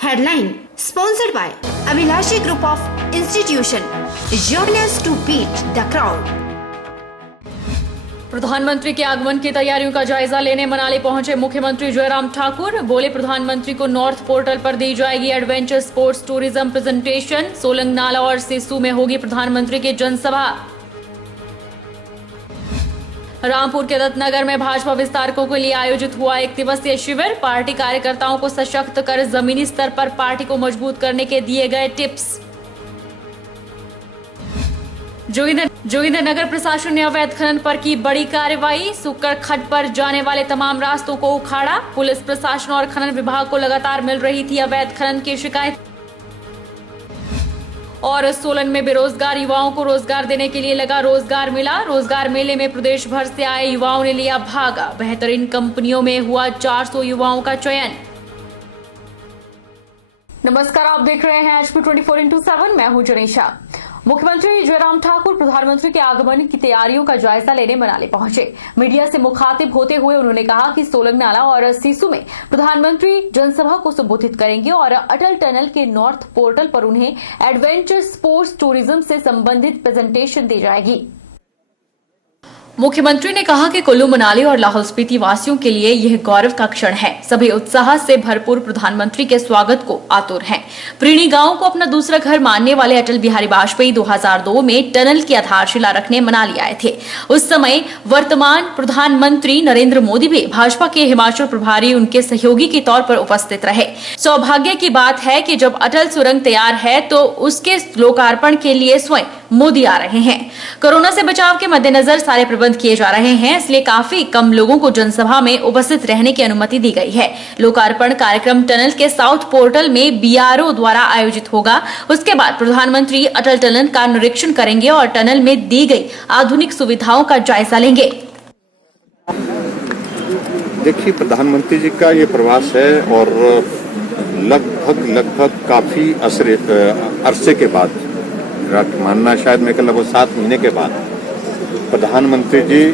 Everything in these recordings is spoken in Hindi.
Headline sponsored by Abhilashi Group of Institution. Join us to beat the crowd. प्रधानमंत्री के आगमन की तैयारियों का जायजा लेने मनाली पहुंचे मुख्यमंत्री जयराम ठाकुर। बोले प्रधानमंत्री को नॉर्थ पोर्टल पर दी जाएगी adventure sports tourism presentation. Solang Nala और सिसु में होगी प्रधानमंत्री की जनसभा। रामपुर के दत्तनगर में भाजपा विस्तारकों के लिए आयोजित हुआ 1 दिवसीय शिविर। पार्टी कार्यकर्ताओं को सशक्त कर जमीनी स्तर पर पार्टी को मजबूत करने के दिए गए टिप्स। जोगिंदर नगर प्रशासन ने अवैध खनन पर की बड़ी कार्रवाई। सुक्कर खड्ड पर जाने वाले तमाम रास्तों को उखाड़ा। पुलिस प्रशासन और खनन विभाग को लगातार मिल रही थी अवैध खनन की शिकायत। और सोलन में बेरोजगार युवाओं को रोजगार देने के लिए लगा रोजगार मेला। रोजगार मेले में प्रदेश भर से आए युवाओं ने लिया भाग। बेहतरीन कंपनियों में हुआ 400 युवाओं का चयन। नमस्कार, आप देख रहे हैं HP 24x7। मैं हूं जनीशा। मुख्यमंत्री जयराम ठाकुर प्रधानमंत्री के आगमन की तैयारियों का जायजा लेने मनाली पहुंचे। मीडिया से मुखातिब होते हुए उन्होंने कहा कि सोलंग नाला और सिसु में प्रधानमंत्री जनसभा को संबोधित करेंगे और अटल टनल के नॉर्थ पोर्टल पर उन्हें एडवेंचर स्पोर्ट्स टूरिज्म से संबंधित प्रेजेंटेशन दी जाएगी। मुख्यमंत्री ने कहा कि कुल्लू मनाली और लाहौल स्पीति वासियों के लिए यह गौरव का क्षण है। सभी उत्साह से भरपूर प्रधानमंत्री के स्वागत को आतुर हैं। प्रीणी गांव को अपना दूसरा घर मानने वाले अटल बिहारी वाजपेयी 2002 में टनल की आधारशिला रखने मनाली आए थे। उस समय वर्तमान प्रधानमंत्री नरेंद्र मोदी भी भाजपा के हिमाचल प्रभारी उनके सहयोगी के तौर पर उपस्थित रहे। सौभाग्य की बात है कि जब अटल सुरंग तैयार है तो उसके लोकार्पण के लिए स्वयं मोदी आ रहे हैं। कोरोना से बचाव के मद्देनजर सारे प्रबंध किए जा रहे हैं, इसलिए काफी कम लोगों को जनसभा में उपस्थित रहने की अनुमति दी गई है। लोकार्पण कार्यक्रम टनल के साउथ पोर्टल में BRO द्वारा आयोजित होगा। उसके बाद प्रधानमंत्री अटल टनल का निरीक्षण करेंगे और टनल में दी गई आधुनिक सुविधाओं का जायजा लेंगे। देखिए, प्रधानमंत्री जी का ये प्रवास है और लगभग काफी अरसे के बाद, मानना शायद मेरे को लगभग 7 महीने के बाद प्रधानमंत्री जी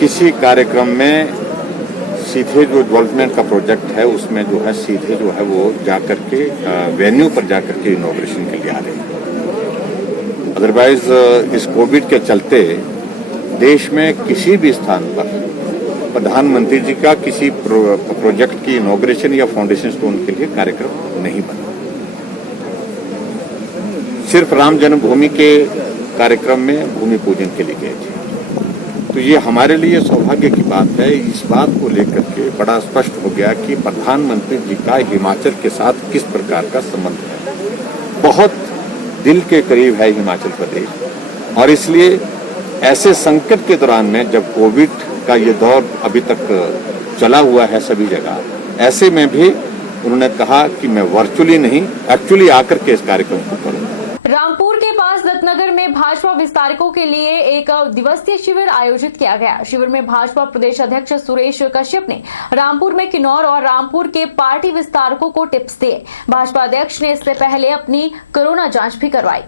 किसी कार्यक्रम में सीधे जो डेवलपमेंट का प्रोजेक्ट है उसमें जो है सीधे जो है वो जाकर के वेन्यू पर जाकर के इनॉग्रेशन के लिए आ रहे हैं। अदरवाइज इस कोविड के चलते देश में किसी भी स्थान पर प्रधानमंत्री जी का किसी प्रोजेक्ट की इनॉग्रेशन या फाउंडेशन स्टोन के लिए कार्यक्रम नहीं बना। सिर्फ राम जन्मभूमि के कार्यक्रम में भूमि पूजन के लिए गए थे। तो ये हमारे लिए सौभाग्य की बात है। इस बात को लेकर के बड़ा स्पष्ट हो गया कि प्रधानमंत्री जी का हिमाचल के साथ किस प्रकार का संबंध है। बहुत दिल के करीब है हिमाचल प्रदेश, और इसलिए ऐसे संकट के दौरान में जब कोविड का ये दौर अभी तक चला हुआ है सभी जगह, ऐसे में भी उन्होंने कहा कि मैं वर्चुअली नहीं एक्चुअली आकर के इस कार्यक्रम को करूंगा। रामपुर के पास दत्तनगर में भाजपा विस्तारकों के लिए 1 दिवसीय शिविर आयोजित किया गया। शिविर में भाजपा प्रदेश अध्यक्ष सुरेश कश्यप ने रामपुर में किन्नौर और रामपुर के पार्टी विस्तारकों को टिप्स दिए। भाजपा अध्यक्ष ने इससे पहले अपनी कोरोना जांच भी करवाई।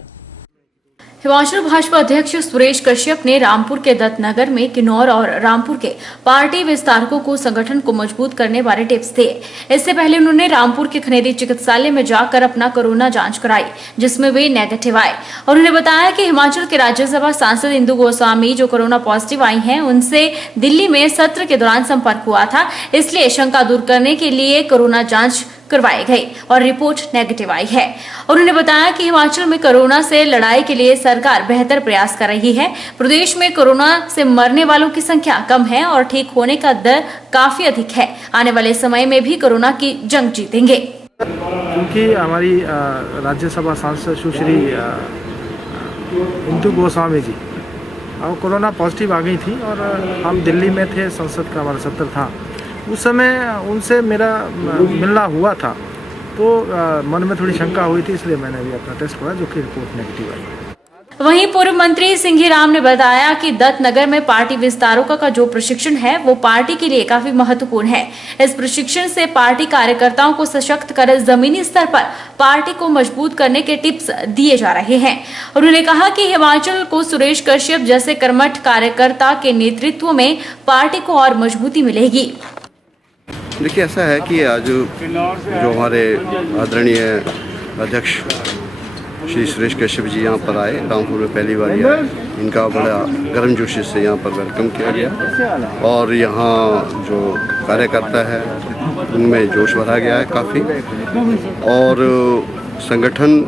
हिमाचल भाजपा अध्यक्ष सुरेश कश्यप ने रामपुर के दत्तनगर में किन्नौर और रामपुर के पार्टी विस्तारकों को संगठन को मजबूत करने बारे टिप्स दिए। इससे पहले उन्होंने रामपुर के खनेरी चिकित्सालय में जाकर अपना कोरोना जांच कराई, जिसमें वे नेगेटिव आए। और उन्होंने बताया कि हिमाचल के राज्यसभा सांसद इंदु गोस्वामी जो कोरोना पॉजिटिव आई हैं, उनसे दिल्ली में सत्र के दौरान संपर्क हुआ था, इसलिए शंका दूर करने के लिए कोरोना जांच करवाई गई और रिपोर्ट नेगेटिव आई है। उन्होंने बताया कि हिमाचल में कोरोना से लड़ाई के लिए सरकार बेहतर प्रयास कर रही है। प्रदेश में कोरोना से मरने वालों की संख्या कम है और ठीक होने का दर काफी अधिक है। आने वाले समय में भी कोरोना की जंग जीतेंगे। क्योंकि हमारी राज्यसभा सांसद सुश्री इंदु गोस्वामी जी और कोरोना पॉजिटिव आ गई थी और हम दिल्ली में थे, संसद का हमारा सत्र था। उस समय उनसे मेरा मिलना हुआ था, तो मन में थोड़ी शंका हुई थी, इसलिए मैंने भी अपना टेस्ट कराया, जो कि रिपोर्ट नेगेटिव आई। वहीं पूर्व मंत्री सिंघी राम ने बताया कि दत्तनगर में पार्टी विस्तारकों का जो प्रशिक्षण है वो पार्टी के लिए काफी महत्वपूर्ण है। इस प्रशिक्षण से पार्टी कार्यकर्ताओं को सशक्त कर जमीनी स्तर पर पार्टी को मजबूत करने के टिप्स दिए जा रहे हैं। उन्होंने कहा कि हिमाचल को सुरेश कश्यप जैसे कर्मठ कार्यकर्ता के नेतृत्व में पार्टी को और मजबूती मिलेगी। देखिए, ऐसा है कि आज जो हमारे आदरणीय अध्यक्ष श्री सुरेश कश्यप जी यहाँ पर आए, रामपुर में पहली बार आए, इनका बड़ा गर्मजोशी से यहाँ पर वेलकम किया गया और यहाँ जो कार्यकर्ता है उनमें जोश भरा गया है काफ़ी, और संगठन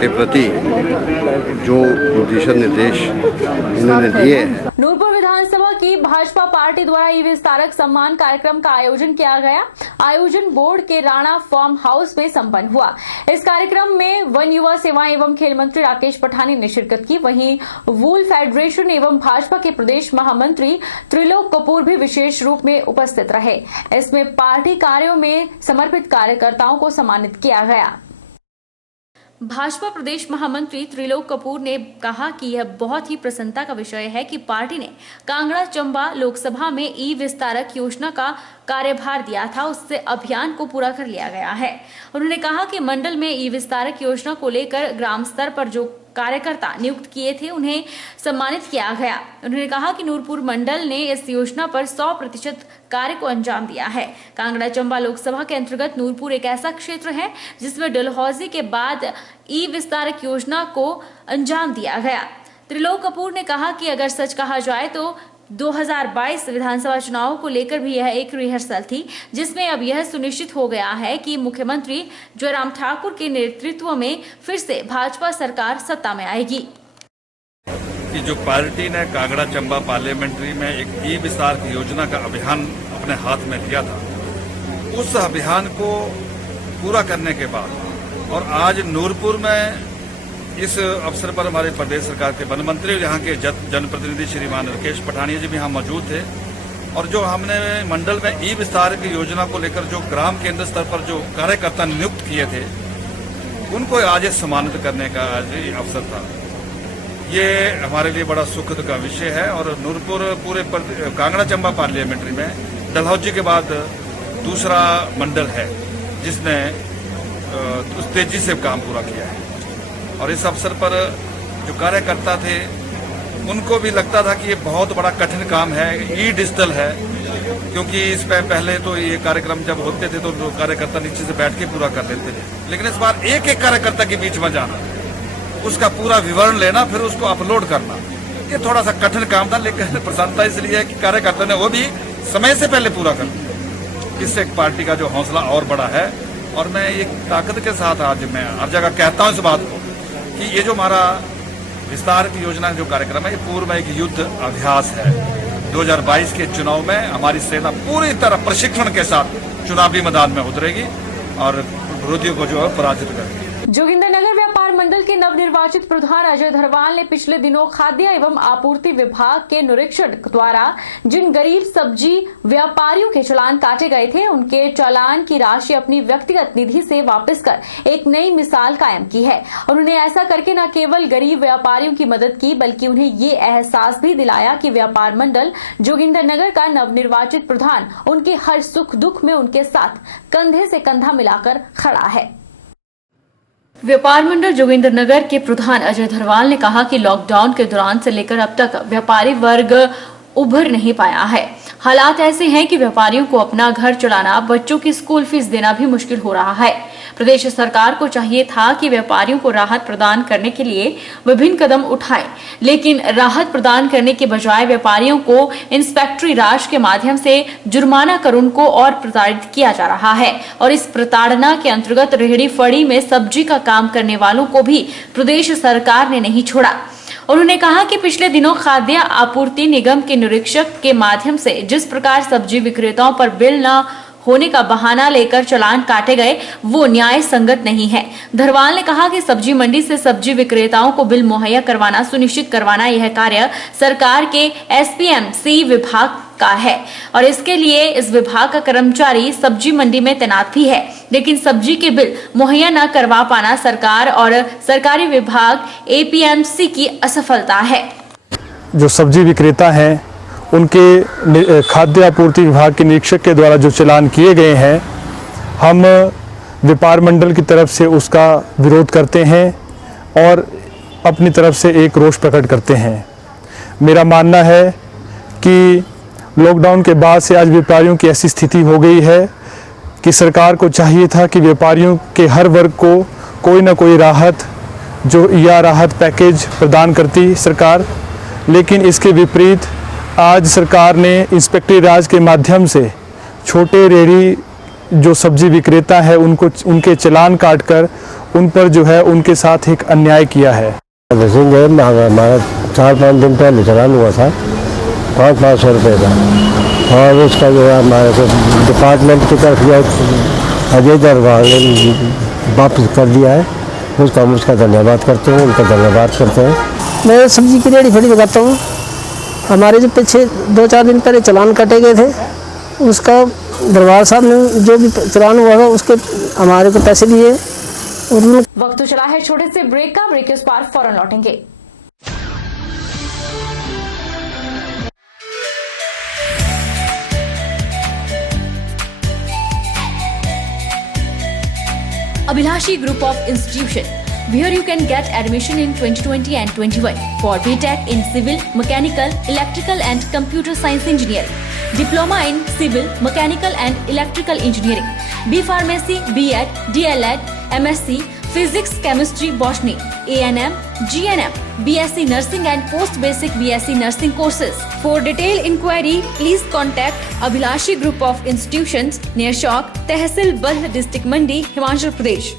के प्रति जो दिशा निर्देश इन्होंने दिए हैं। नूरपुर विधानसभा की भाजपा पार्टी द्वारा ई विस्तारक सम्मान कार्यक्रम का आयोजन किया गया। आयोजन बोर्ड के राणा फार्म हाउस में संपन्न हुआ। इस कार्यक्रम में वन युवा सेवाएं एवं खेल मंत्री राकेश पठानिया ने शिरकत की। वहीं वूल फेडरेशन एवं भाजपा के प्रदेश महामंत्री त्रिलोक कपूर भी विशेष रूप में उपस्थित रहे। इसमें पार्टी कार्यों में समर्पित कार्यकर्ताओं को सम्मानित किया गया। भाजपा प्रदेश महामंत्री त्रिलोक कपूर ने कहा कि यह बहुत ही प्रसन्नता का विषय है कि पार्टी ने कांगड़ा चंबा लोकसभा में ई विस्तारक योजना का कार्यभार दिया था, उससे अभियान को पूरा कर लिया गया है। उन्होंने कहा कि मंडल में ई विस्तारक योजना को लेकर ग्राम स्तर पर जो कार्यकर्ता नियुक्त किए थे उन्हें सम्मानित किया गया। उन्होंने कहा कि नूरपुर मंडल ने इस योजना पर 100% कार्य को अंजाम दिया है। कांगड़ा चंबा लोकसभा के अंतर्गत नूरपुर एक ऐसा क्षेत्र है जिसमें डलहौजी के बाद ई विस्तारक योजना को अंजाम दिया गया। त्रिलोक कपूर ने कहा कि अगर सच कहा जाए तो 2022 विधानसभा चुनाव को लेकर भी यह एक रिहर्सल थी, जिसमें अब यह सुनिश्चित हो गया है कि मुख्यमंत्री जयराम ठाकुर के नेतृत्व में फिर से भाजपा सरकार सत्ता में आएगी। कि जो पार्टी ने कांगड़ा चंबा पार्लियामेंट्री में एक ई विस्तारक योजना का अभियान अपने हाथ में लिया था, उस अभियान को पूरा करने के बाद और आज नूरपुर में इस अवसर पर हमारे प्रदेश सरकार के वन मंत्री और यहाँ के जनप्रतिनिधि श्रीमान राकेश पठानिया जी भी यहाँ मौजूद थे, और जो हमने मंडल में ई विस्तारक योजना को लेकर जो ग्राम केंद्र स्तर पर जो कार्यकर्ता नियुक्त किए थे उनको आज सम्मानित करने का आज अवसर था। ये हमारे लिए बड़ा सुखद का विषय है और नूरपुर पूरे कांगड़ा चंबा पार्लियामेंट्री में डलहौजी के बाद दूसरा मंडल है जिसने तेजी से काम पूरा किया है। और इस अवसर पर जो कार्यकर्ता थे उनको भी लगता था कि ये बहुत बड़ा कठिन काम है, ई डिजिटल है, क्योंकि इस पे पहले तो ये कार्यक्रम जब होते थे तो कार्यकर्ता नीचे से बैठ के पूरा कर लेते थे, लेकिन इस बार एक एक कार्यकर्ता के बीच में जाना, उसका पूरा विवरण लेना, फिर उसको अपलोड करना, ये थोड़ा सा कठिन काम था। लेकिन प्रसन्नता इसलिए है कि कार्यकर्ता ने वो भी समय से पहले पूरा कर दिया। इससे पार्टी का जो हौसला और बड़ा है और मैं ये ताकत के साथ आज मैं हर जगह कहता हूँ इस बात को कि ये जो हमारा विस्तारक योजना जो कार्यक्रम है ये पूर्व में एक युद्ध अभ्यास है। 2022 के चुनाव में हमारी सेना पूरी तरह प्रशिक्षण के साथ चुनावी मैदान में उतरेगी और विरोधियों को जो है पराजित करेगी। जोगिंदरनगर व्यापार मंडल के नवनिर्वाचित प्रधान अजय धरवाल ने पिछले दिनों खाद्य एवं आपूर्ति विभाग के निरीक्षण द्वारा जिन गरीब सब्जी व्यापारियों के चालान काटे गए थे उनके चालान की राशि अपनी व्यक्तिगत निधि से वापस कर एक नई मिसाल कायम की है। उन्होंने ऐसा करके न केवल गरीब व्यापारियों की मदद की बल्कि उन्हें ये एहसास भी दिलाया कि व्यापार मंडल जोगिंदरनगर का नवनिर्वाचित प्रधान उनके हर सुख दुख में उनके साथ कंधे से कंधा मिलाकर खड़ा है। व्यापार मंडल जोगिंदरनगर के प्रधान अजय धरवाल ने कहा कि लॉकडाउन के दौरान से लेकर अब तक व्यापारी वर्ग उभर नहीं पाया है। हालात ऐसे हैं कि व्यापारियों को अपना घर चलाना, बच्चों की स्कूल फीस देना भी मुश्किल हो रहा है। प्रदेश सरकार को चाहिए था कि व्यापारियों को राहत प्रदान करने के लिए विभिन्न कदम उठाए, लेकिन राहत प्रदान करने के बजाय व्यापारियों को इंस्पेक्टरी राज के माध्यम से जुर्माना कर उनको और प्रताड़ित किया जा रहा है। और इस प्रताड़ना के अंतर्गत रेहड़ी फड़ी में सब्जी का काम करने वालों को भी प्रदेश सरकार ने नहीं छोड़ा। उन्होंने कहा कि पिछले दिनों खाद्य आपूर्ति निगम के निरीक्षक के माध्यम से जिस प्रकार सब्जी विक्रेताओं पर बिल न होने का बहाना लेकर चालान काटे गए वो न्याय संगत नहीं है। धरवाल ने कहा कि सब्जी मंडी से सब्जी विक्रेताओं को बिल मुहैया करवाना सुनिश्चित करवाना यह कार्य सरकार के SPMC विभाग का है और इसके लिए इस विभाग का कर्मचारी सब्जी मंडी में तैनात भी है, लेकिन सब्जी के बिल मुहैया न करवा पाना सरकार और सरकारी विभाग APMC की असफलता है। जो सब्जी विक्रेता हैं उनके खाद्य आपूर्ति विभाग के निरीक्षक के द्वारा जो चालान किए गए हैं, हम व्यापार मंडल की तरफ से उसका विरोध करते हैं और अपनी तरफ से एक रोष प्रकट करते हैं। मेरा मानना है कि लॉकडाउन के बाद से आज व्यापारियों की ऐसी स्थिति हो गई है कि सरकार को चाहिए था कि व्यापारियों के हर वर्ग को कोई ना कोई राहत राहत पैकेज प्रदान करती सरकार, लेकिन इसके विपरीत आज सरकार ने इंस्पेक्टरी राज के माध्यम से छोटे रेहड़ी जो सब्जी विक्रेता है उनके चालान काटकर उन पर जो है उनके साथ एक अन्याय किया है। हमारा 4-5 दिन पहले चालान हुआ था 500 रुपये का, और उसका जो है हमारे को डिपार्टमेंट की तरफ जो अजय दरबार ने वापस कर दिया है, उसका हम उसका धन्यवाद करते हैं, उनका धन्यवाद करते हैं। मैं सब्जी की रेहड़ी फड़ी लगाता हूँ। हमारे जो पीछे 2-4 दिन पहले चालान कटे गए थे, उसका दरबार साहब ने जो भी चालान हुआ था उसके हमारे को पैसे दिए। वक्त तो चला है छोटे से ब्रेक का, ब्रेक के उस पार फौरन लौटेंगे। Abhilashi Group of Institution, where you can get admission in 2020 and 21 for BTech in Civil, Mechanical, Electrical and Computer Science Engineering, Diploma in Civil, Mechanical and Electrical Engineering, B Pharmacy, B.Ed, D.Led, MSc, Physics, Chemistry, Botany, A&M, GNM, BSc Nursing and Post Basic BSc Nursing courses. For detailed inquiry, please contact Abhilashi Group of Institutions near Chowk, Tehsil Baldh District Mandi, Himachal Pradesh.